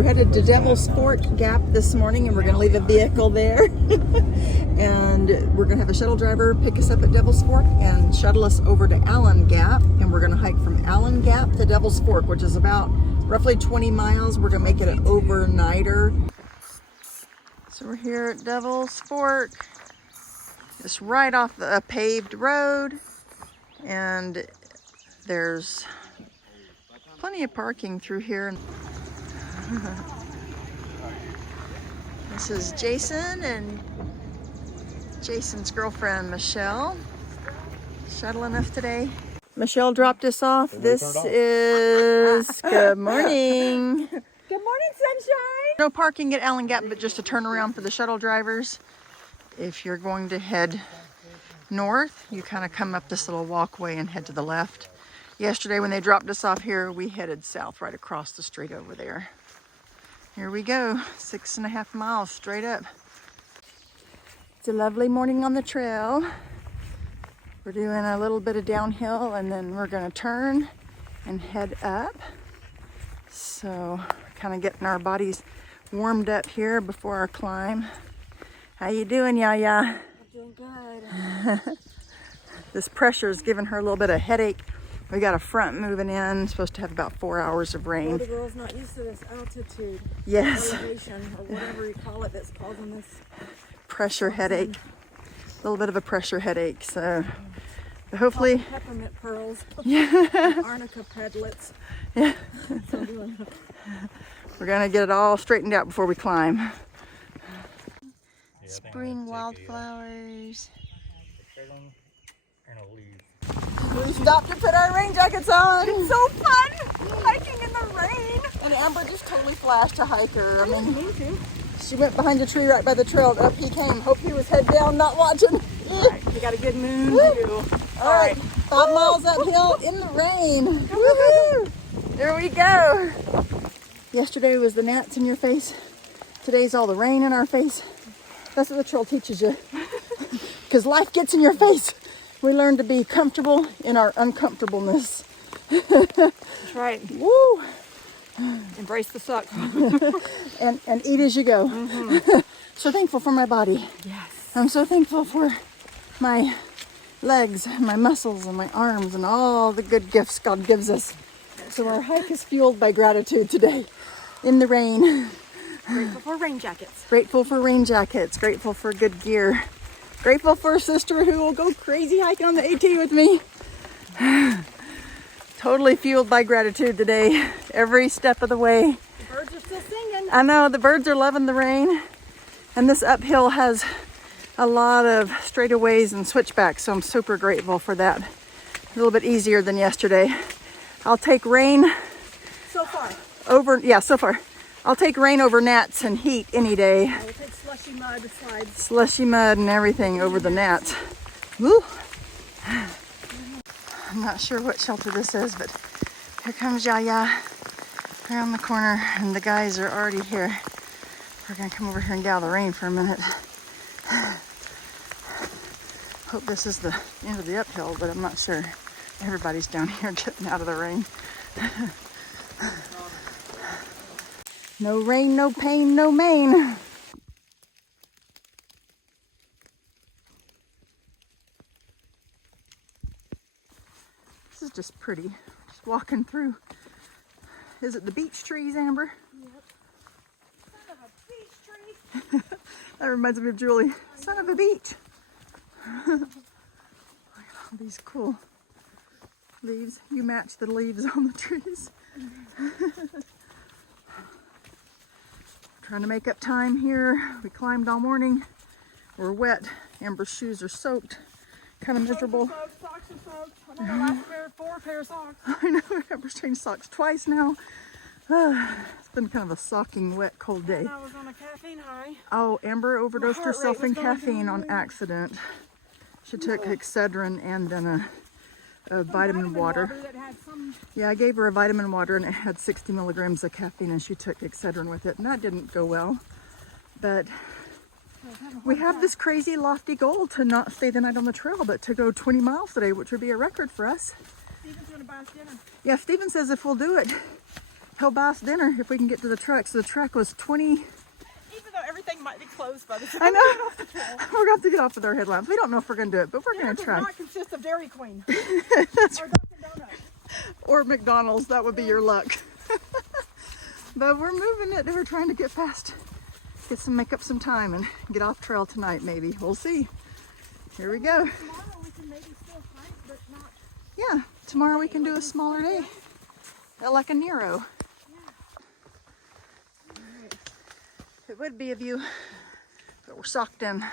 We're headed to Devil's Fork Gap this morning, and we're going to leave a vehicle there. And we're going to have a shuttle driver pick us up at Devil's Fork and shuttle us over to Allen Gap. And we're going to hike from Allen Gap to Devil's Fork, which is about roughly 20 miles. We're going to make it an overnighter. So we're here at Devil's Fork, just right off the paved road. And there's plenty of parking through here. This is Jason and Jason's girlfriend, Michelle, shuttling us today. Michelle dropped us off. This is, good morning. Good morning, sunshine. No parking at Allen Gap, but just a turnaround for the shuttle drivers. If you're going to head north, you kind of come up this little walkway and head to the left. Yesterday when they dropped us off here, we headed south right across the street over there. Here we go, 6.5 miles straight up. It's a lovely morning on the trail. We're doing a little bit of downhill and then we're gonna turn and head up. So kind of getting our bodies warmed up here before our climb. How you doing, Yaya? I'm doing good. This pressure is giving her a little bit of headache. We got a front moving in, supposed to have about 4 hours of rain. Oh, the girl's not used to this altitude. Yes. Elevation, or whatever you call it, that's causing this Pressure headache. A little bit of a pressure headache. So hopefully. Peppermint pearls. Yeah. Arnica pedlets. Yeah. So I'm doing We're gonna get it all straightened out before we climb. Spring wildflowers. We stopped to put our rain jackets on. It's so fun hiking in the rain. And Amber just totally flashed a hiker. I didn't mean to. She went behind a tree right by the trail and up he came. Hope he was head down, not watching. All right, we got a good moon view. All right, 5 miles uphill in the rain. Woo-hoo. There we go. Yesterday was the gnats in your face. Today's all the rain in our face. That's what the trail teaches you. Because life gets in your face. We learn to be comfortable in our uncomfortableness. That's right. Woo! Embrace the suck. and eat as you go. Mm-hmm. So thankful for my body. Yes. I'm so thankful for my legs, my muscles, and my arms, and all the good gifts God gives us. So our hike is fueled by gratitude today in the rain. Grateful for rain jackets. Grateful for rain jackets. Grateful for good gear. Grateful for a sister who will go crazy hiking on the AT with me. Totally fueled by gratitude today, every step of the way. The birds are still singing. I know, the birds are loving the rain. And this uphill has a lot of straightaways and switchbacks, so I'm super grateful for that. A little bit easier than yesterday. I'll take rain So far. so far. I'll take rain over gnats and heat any day. I will take slushy mud slides. Slushy mud and everything over the gnats. Woo! I'm not sure what shelter this is, but here comes Yaya around the corner, and the guys are already here. We're gonna come over here and get out of the rain for a minute. Hope this is the end of the uphill, but I'm not sure. Everybody's down here getting out of the rain. No rain, no pain, no main. This is just pretty. Just walking through. Is it the beech trees, Amber? Yep. Son of a beech tree. That reminds me of Julie. Son of a beech. Look at all these cool leaves. You match the leaves on the trees. Trying to make up time here. We climbed all morning. We're wet. Amber's shoes are soaked. Kind of miserable. Socks are soaked. I know my last pair, 4 pair of socks. I know, Amber's changed socks twice now. It's been kind of a socking, wet, cold day. And I was on a caffeine high. Oh, Amber overdosed heart rate herself in was going caffeine on down. accident. She took Excedrin and then a vitamin water. That had some... Yeah, I gave her a vitamin water and it had 60 milligrams of caffeine, and she took Excedrin with it, and that didn't go well. But we have this crazy lofty goal to not stay the night on the trail, but to go 20 miles today, which would be a record for us. Steven's going to buy us dinner. Yeah, Steven says if we'll do it, He'll buy us dinner if we can get to the truck. So the truck was 20. Even though everything might be closed by the time I we know. get off the trail. We're going to have to get off with our headlamps. We don't know if we're going to do it, but we're going Dinner to does try. not consist of Dairy Queen That's or Dunkin' Donuts. Or McDonald's. That would be your luck. But we're moving it. We're trying to get fast. Make up some time and get off trail tonight maybe. We'll see. Here we go. Tomorrow we can maybe still hike, but not. Yeah, tomorrow we can do a smaller day. Like a Nero. It would be a view, but we're socked in.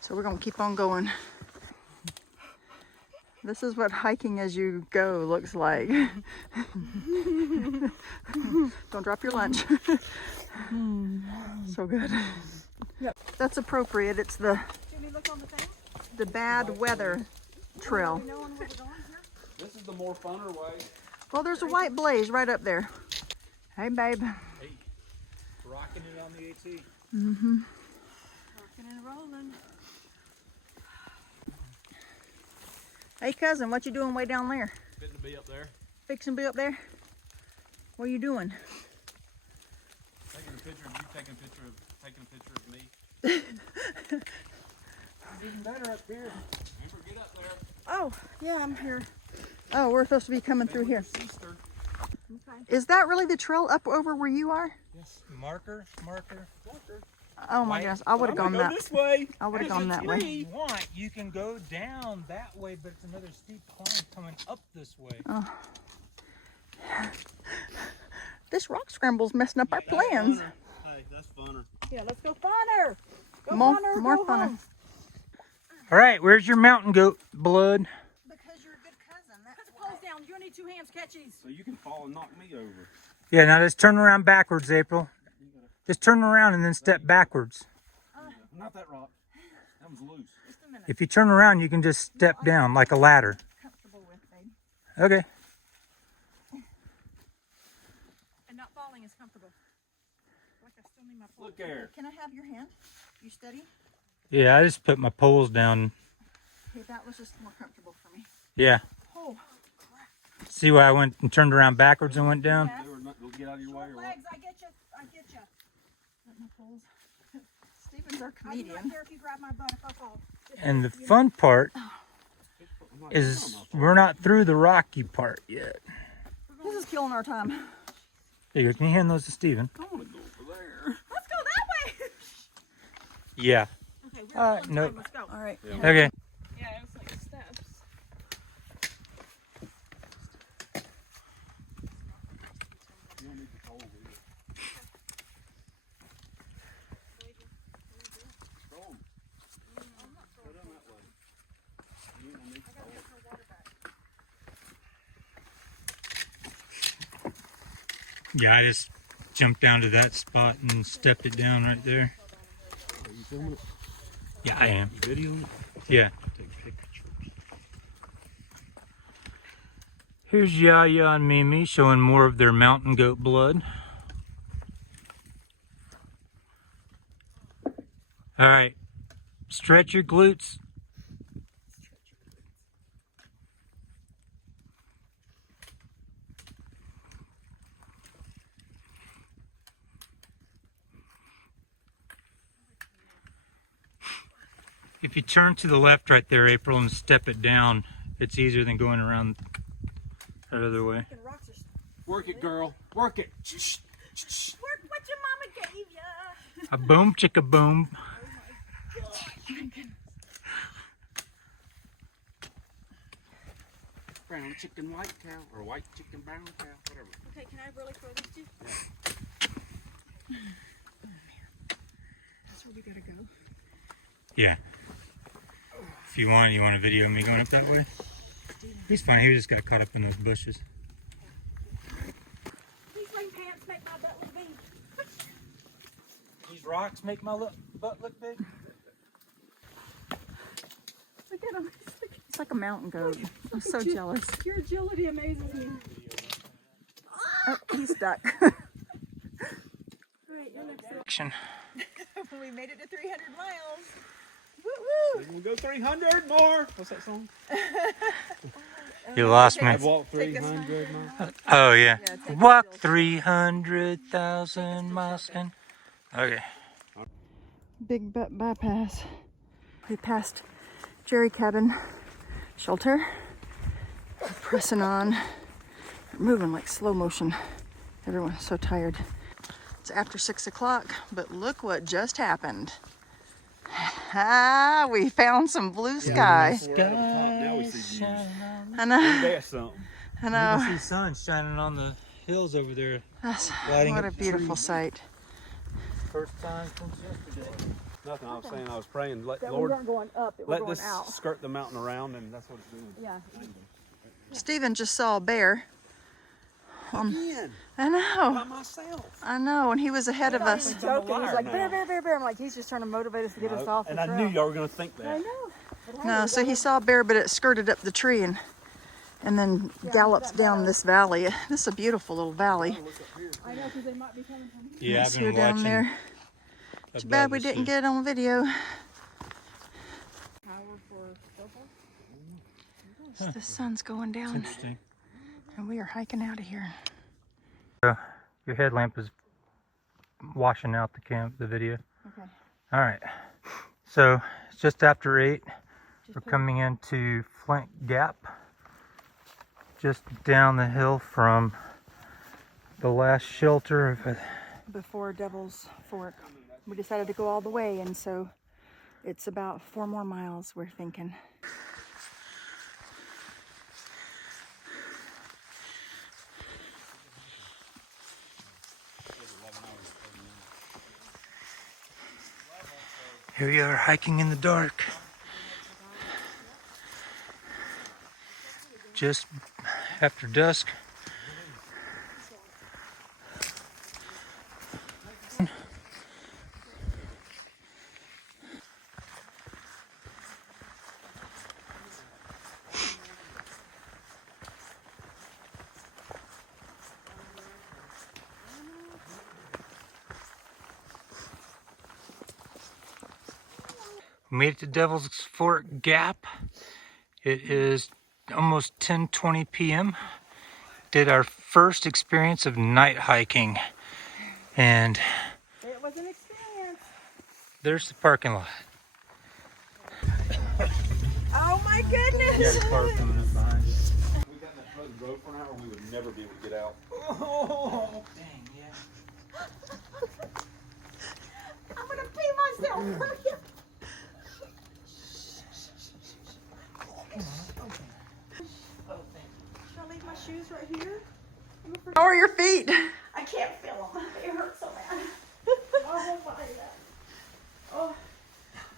So we're gonna keep on going. This is what hiking as you go looks like. Don't drop your lunch. So good. Yep. That's appropriate. It's the Jimmy, look on the thing. bad weather trail. We know where we're going here. This is the more funner way. Well, there's a white blaze right up there. Hey, babe. Hey, rocking it on the AT. Rocking and rolling. Hey, cousin, what you doing way down there? Fitting to be up there. Fixing to be up there? What are you doing? Taking a picture of you, taking a picture of me. It's even better up here. Amber, get up there. Oh, yeah, I'm here. Oh, we're supposed to be coming through here. Sister. Okay. Is that really the trail up over where you are? Yes. Marker. Oh my Right. gosh, I would have gone that. This way. I would have gone that way. If you want, you can go down that way, but it's another steep climb coming up this way. Oh. This rock scramble's messing up our plans. Hey, that's funner. Yeah, let's go funner. Go More go funner. home. All right, where's your mountain goat blood? Because you're a good cousin. Put the poles down. You're gonna need 2 hands to catch these. So you can fall and knock me over. Yeah, now just turn around backwards, April. Just turn around and then step backwards. Not that rock. That was loose. Just a minute. If you turn around, you can just step down like a ladder. Comfortable with, babe. Okay. And not falling is comfortable. Like I still need my pole. Look there. Can I have your hand? You steady? Yeah, I just put my poles down. Okay, that was just more comfortable for me. Yeah. Oh, See why I went and turned around backwards and went down? Yes. They were not gonna get out of your way Short or what? legs, I get you. I get you. my poles. Stephen's our I do not comedian. care if you grab my butt if I fall. Just And the you- fun part I'm not is getting on my we're not through the rocky part yet. This is killing our time. There you go. Can you hand those to Steven? I wanna go over there. Let's go that way. Yeah. Okay, we're going no. time. Let's go. All right. Okay. Yeah, it was like steps. You don't need the pole, do you? Throw 'em. Go down that way. You don't need the pole. Yeah, I just jumped down to that spot and stepped it down right there. Are you filming it? Yeah, I am. You videoing it? Yeah. Take pictures. Here's Yaya and Mimi showing more of their mountain goat blood. All right, stretch your glutes. If you turn to the left right there, April, and step it down, it's easier than going around that other way. Fucking rocks are Work it, girl. Work it. Work what your mama gave ya. A boom, chicka boom. Brown chicken, white cow, or white chicken, brown cow, whatever. Okay, can I really throw this to you? That's where we gotta go. Yeah. If you want to video me going up that way? He's fine. He just got caught up in those bushes. These rain pants make my butt look big. These rocks make my butt look big? Look at him. He's like a mountain goat. I'm so jealous. Your agility amazes me. Oh, he's stuck. Alright, you're next up. Action. We made it to 300 miles. We're gonna go 300 more. What's that song? You lost me. I walked 300 miles. Oh yeah. Yeah, take Walk the 300,000 miles in. Okay. Big butt bypass. We passed Jerry Cabin Shelter. We're pressing on. We're moving like slow motion. Everyone's so tired. It's after 6 o'clock, but look what just happened. Ah, we found some blue sky. We're at the top, now we see views. I know. That's something. I You know. can see sun shining on the hills over there. That's, Lighting what up a the beautiful trees. sight. First time since yesterday. Nothing. I was saying, I was praying, let That Lord, we weren't going up, that we're let going this out. skirt the mountain around, and that's what it's doing. Yeah. Stephen just saw a bear. Again, I know. by myself. I know, and he was ahead of us. He's joking. He's like, now. bear, bear, bear, bear. I'm like, he's just trying to motivate us to get us off And the I trail. knew y'all were going to think that. I know. But hey, No, we so got he saw a bear, but it skirted up the tree and then gallops down this valley. This is a beautiful little valley. I know, because they might be coming from here. Yeah, I've It's been here down watching. there. Too bad we didn't get it on video. Power for GoPro? The sun's going down, Interesting. and we are hiking out of here. Your headlamp is washing out the video. Okay. All right. So it's just after 8. We're coming into Flint Gap, just down the hill from the last shelter of Before Devil's Fork, we decided to go all the way, and so it's about 4 more miles, we're thinking. Here we are hiking in the dark. Just after dusk. We made it to Devil's Fork Gap. It is almost 10:20 p.m. Did our first experience of night hiking, and It was an experience. there's the parking lot. Oh my goodness. Car coming up behind you. We got in that flooded road for an hour, we would never be able to get out. Oh, dang, yeah. I'm going to pee myself. Should I leave my shoes right here? How are your feet? I can't feel them. They hurt so bad. I won't buy that. Oh.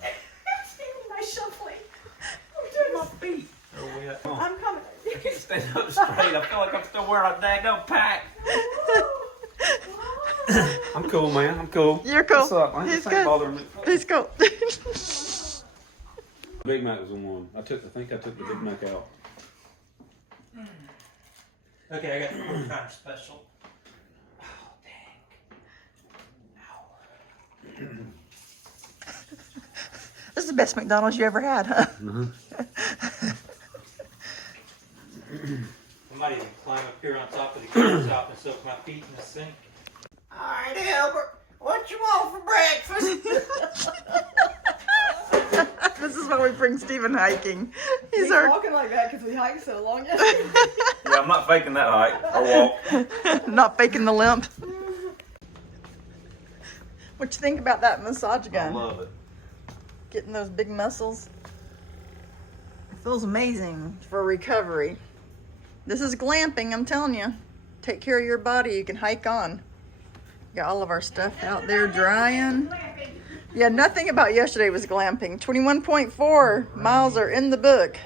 I'm standing my shuffling. I'm doing my feet. I'm coming. I can't stand up straight. I feel like I'm still wearing a daggone pack. I'm cool, man. I'm cool. You're cool. What's up? Man? He's This ain't good. bothering me. He's cool. Big Mac was the one. I think I took the Big Mac out. Okay, I got the quarter pounder special. Oh, dang. This is the best McDonald's you ever had, huh? I might even climb up here on top of the countertop and soak my feet in the sink. All right, Albert. What you want for breakfast? This is why we bring Stephen hiking. He's He's our walking like that because we hiked so long. Yeah, I'm not faking that hike or walk. not faking the limp. What you think about that massage I gun? love it. Getting those big muscles. It feels amazing for recovery. This is glamping, I'm telling you. Take care of your body, you can hike on. Got all of our stuff out there drying. Yeah, nothing about yesterday was glamping. 21.4 miles are in the book.